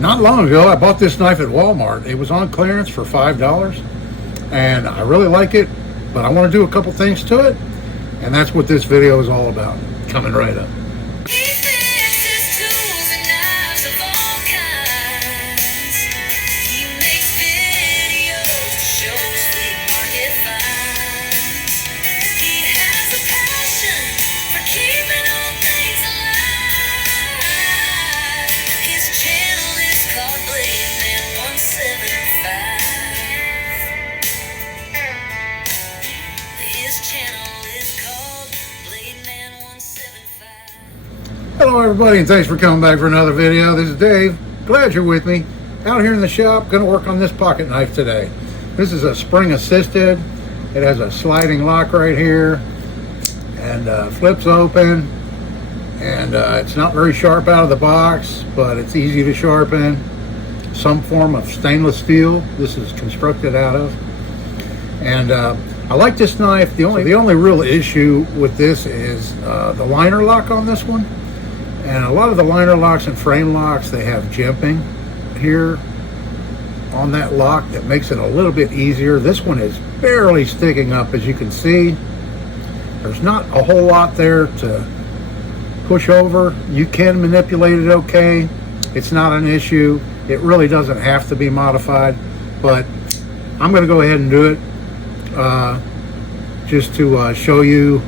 Not long ago, I bought this knife at Walmart. It was on clearance for $5, and I really like it, but I want to do a couple things to it, and that's what this video is all about. Coming right up. Hello everybody, and thanks for coming back for another video. This is Dave. Glad you're with me. Out here in the shop, going to work on this pocket knife today. This is a spring assisted. It has a sliding lock right here and flips open, and it's not very sharp out of the box, but it's easy to sharpen. Some form of stainless steel this is constructed out of, and I like this knife. The only real issue with this is the liner lock on this one. And a lot of the liner locks and frame locks, they have jimping here on that lock that makes it a little bit easier. This one is barely sticking up, as you can see. There's not a whole lot there to push over. You can manipulate it okay. It's not an issue. It really doesn't have to be modified, but I'm going to go ahead and do it just to show you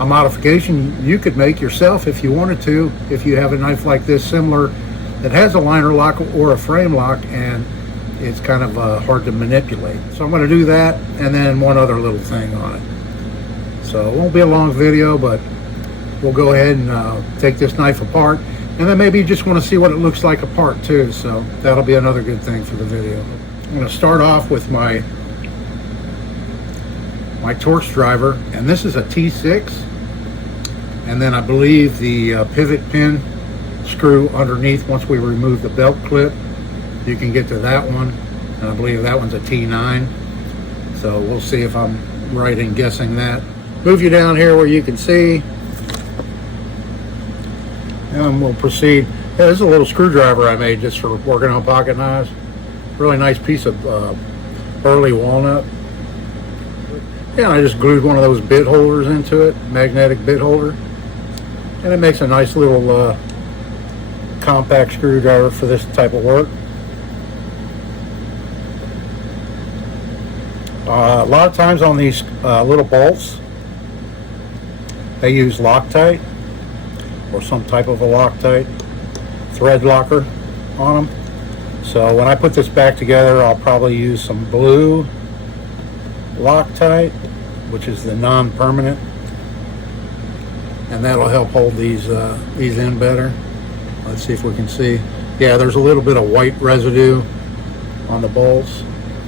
a modification you could make yourself if you wanted to, if you have a knife like this similar that has a liner lock or a frame lock and it's kind of hard to manipulate. So I'm going to do that, and then one other little thing on it. So it won't be a long video, but we'll go ahead and take this knife apart, and then maybe you just want to see what it looks like apart too, so that'll be another good thing for the video. I'm going to start off with my Torx driver, and this is a T6, and then I believe the pivot pin screw underneath, once we remove the belt clip, you can get to that one, and I believe that one's a T9, so we'll see if I'm right in guessing that. Move you down here where you can see, and we'll proceed. Yeah, this is a little screwdriver I made just for working on pocket knives. Really nice piece of early walnut. Yeah, I just glued one of those bit holders into it, magnetic bit holder, and it makes a nice little compact screwdriver for this type of work. A lot of times on these little bolts, they use Loctite or some type of a Loctite thread locker on them. So when I put this back together, I'll probably use some blue Loctite, which is the non-permanent, and that'll help hold these in better. Let's see if we can see. Yeah, there's a little bit of white residue on the bolts,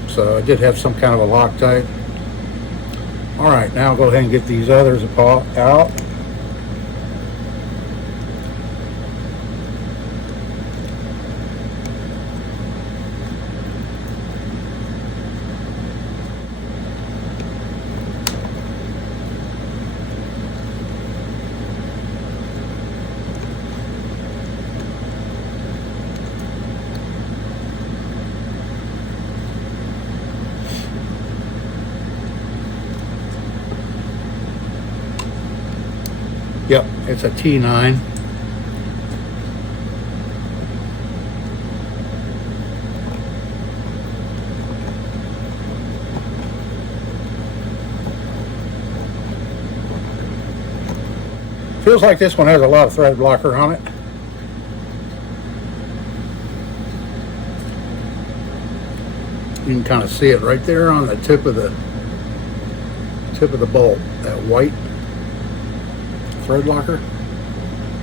so I did have some kind of a Loctite. All right, now I'll go ahead and get these others out. Yep, it's a T9. Feels like this one has a lot of thread blocker on it. You can kind of see it right there on the tip of the bolt, that white thread locker.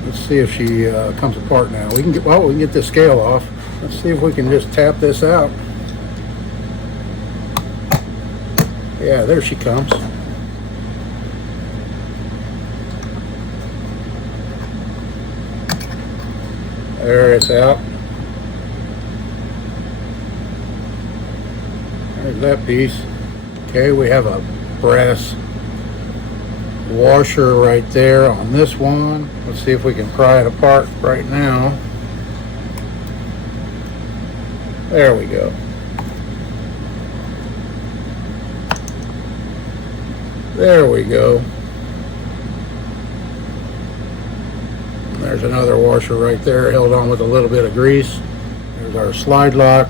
Let's see if she comes apart now. We can get this scale off. Let's see if we can just tap this out. Yeah, there she comes. There, it's out. There's that piece. Okay, we have a brass washer right there on this one. Let's see if we can pry it apart right now. There we go. There we go. And there's another washer right there, held on with a little bit of grease. There's our slide lock.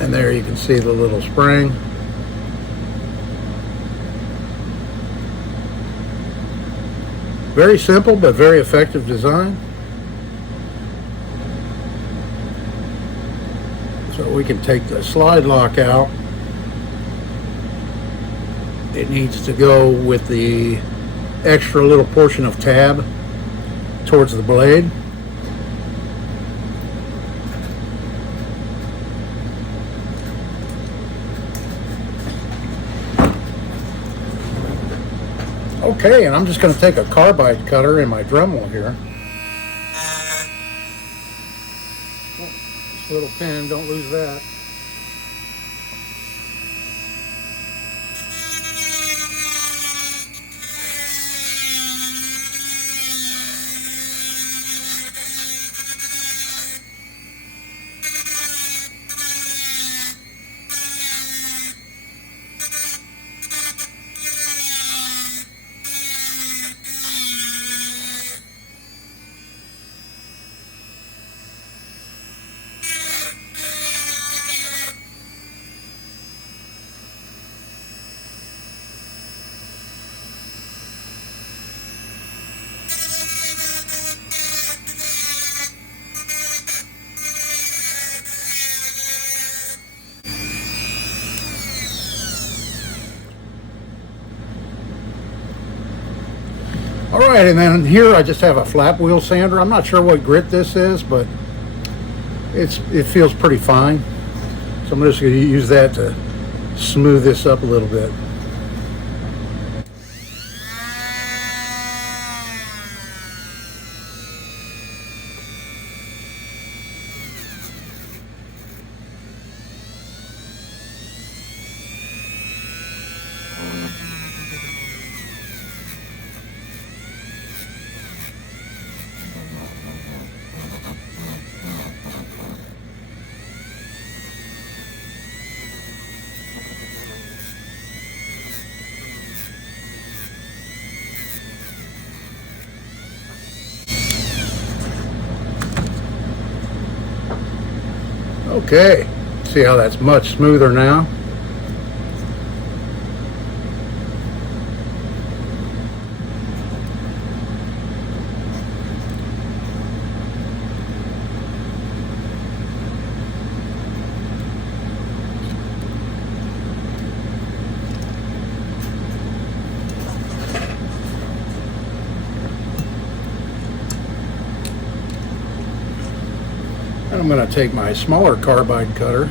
And there you can see the little spring. Very simple but very effective design. So we can take the slide lock out. It needs to go with the extra little portion of tab towards the blade. Okay, and I'm just going to take a carbide cutter in my Dremel here. This little pin, don't lose that. Alright, and then here I just have a flap wheel sander. I'm not sure what grit this is, but it feels pretty fine. So I'm just going to use that to smooth this up a little bit. Okay, see how that's much smoother now? And I'm going to take my smaller carbide cutter .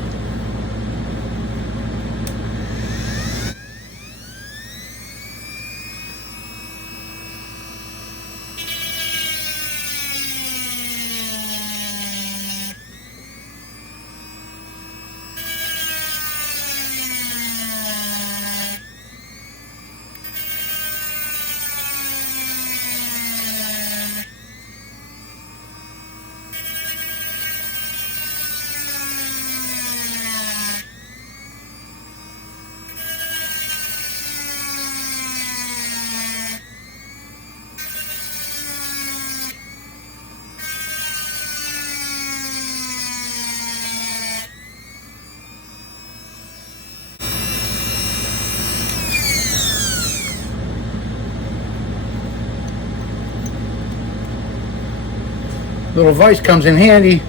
Little vise comes in handy.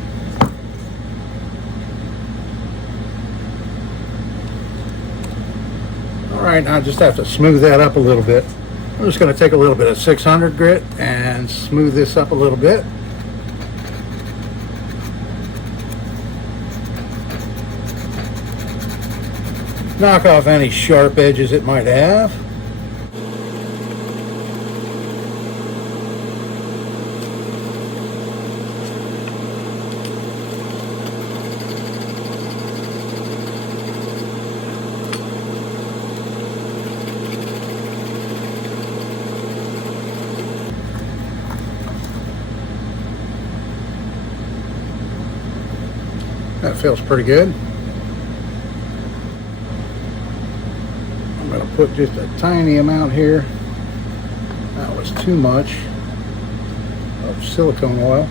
Alright, now I just have to smooth that up a little bit. I'm just going to take a little bit of 600 grit and smooth this up a little bit. Knock off any sharp edges it might have. That feels pretty good. I'm going to put just a tiny amount here. That was too much of silicone oil.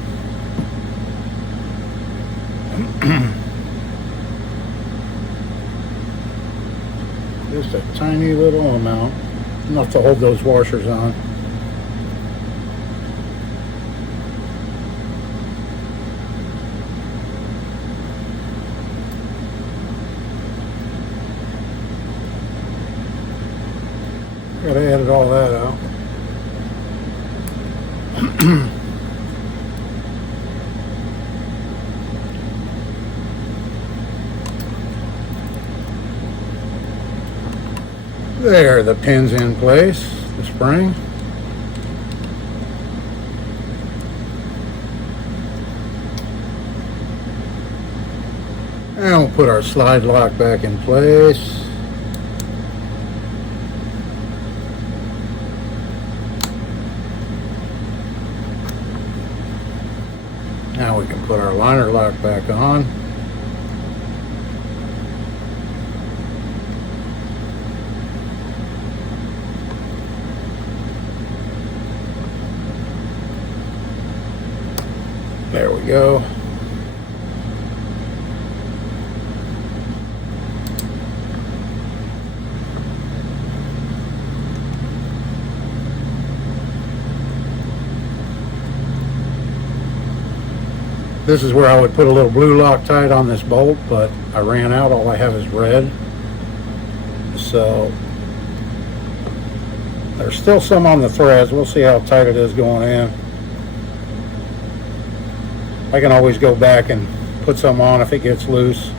Just a tiny little amount, enough to hold those washers on. Gotta edit all that out. There, the pin's in place, the spring. And we'll put our slide lock back in place. Now we can put our liner lock back on. There we go. This is where I would put a little blue Loctite on this bolt, but I ran out. All I have is red. So there's still some on the threads. We'll see how tight it is going in. I can always go back and put some on if it gets loose.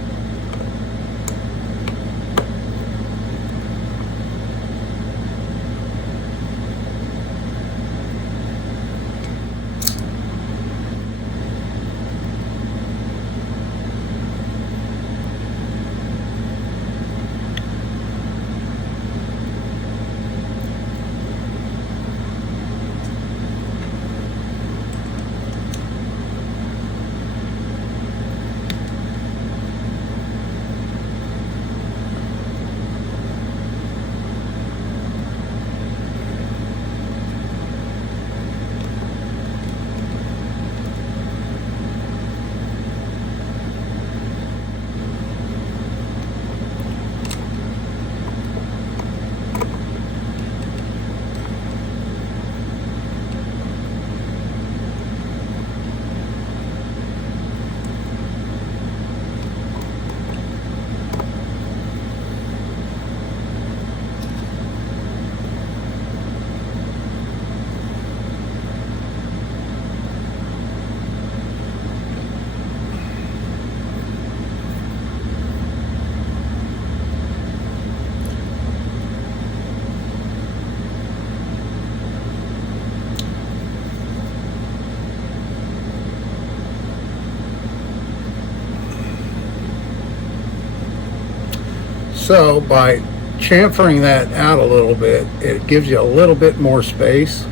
So by chamfering that out a little bit, it gives you a little bit more space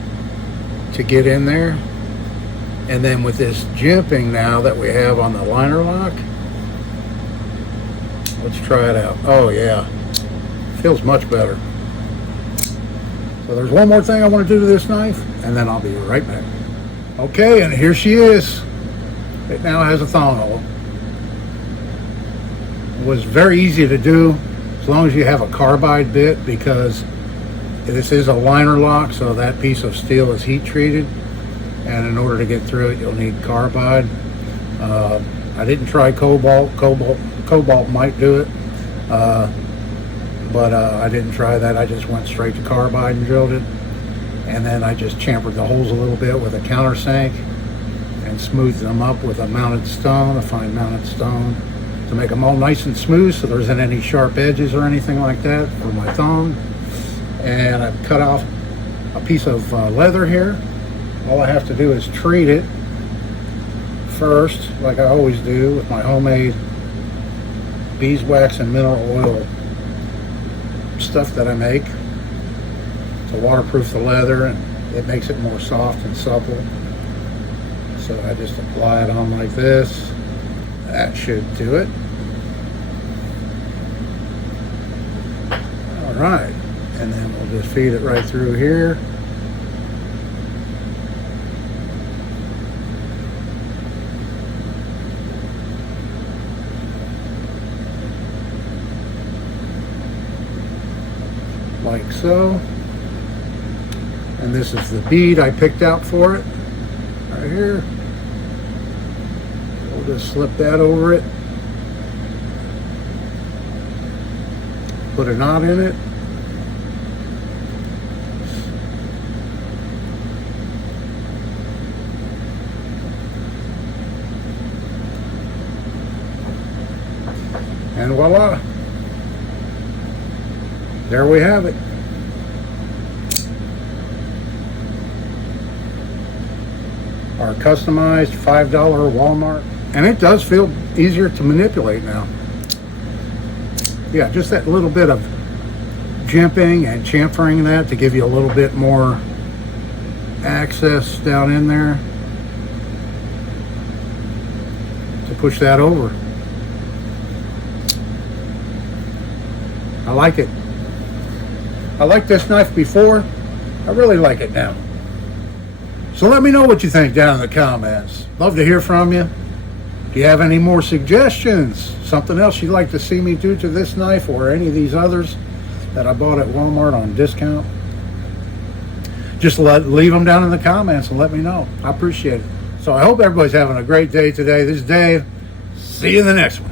to get in there. And then with this jimping now that we have on the liner lock, let's try it out. Oh yeah, feels much better. So there's one more thing I want to do to this knife, and then I'll be right back. Okay, and here she is. It now has a thong hole. It was very easy to do as long as you have a carbide bit, because this is a liner lock, so that piece of steel is heat treated, and in order to get through it you'll need carbide. I didn't try cobalt. Cobalt might do it, but I didn't try that. I just went straight to carbide and drilled it, and then I just chamfered the holes a little bit with a countersink and smoothed them up with a mounted stone, a fine mounted stone, to make them all nice and smooth so there isn't any sharp edges or anything like that for my thong. And I've cut off a piece of leather here. All I have to do is treat it first, like I always do with my homemade beeswax and mineral oil stuff that I make to waterproof the leather, and it makes it more soft and supple. So I just apply it on like this, That should do it. All right, and then we'll just feed it right through here. Like so. And this is the bead I picked out for it, right here. We'll just slip that over it. Put a knot in it. And voila. There we have it. Our customized $5 Walmart. And it does feel easier to manipulate now. Yeah, just that little bit of jimping and chamfering that to give you a little bit more access down in there to push that over. I like it. I liked this knife before. I really like it now. So let me know what you think down in the comments. Love to hear from you. Do you have any more suggestions? Something else you'd like to see me do to this knife or any of these others that I bought at Walmart on discount? Just leave them down in the comments and let me know. I appreciate it. So I hope everybody's having a great day today. This is Dave. See you in the next one.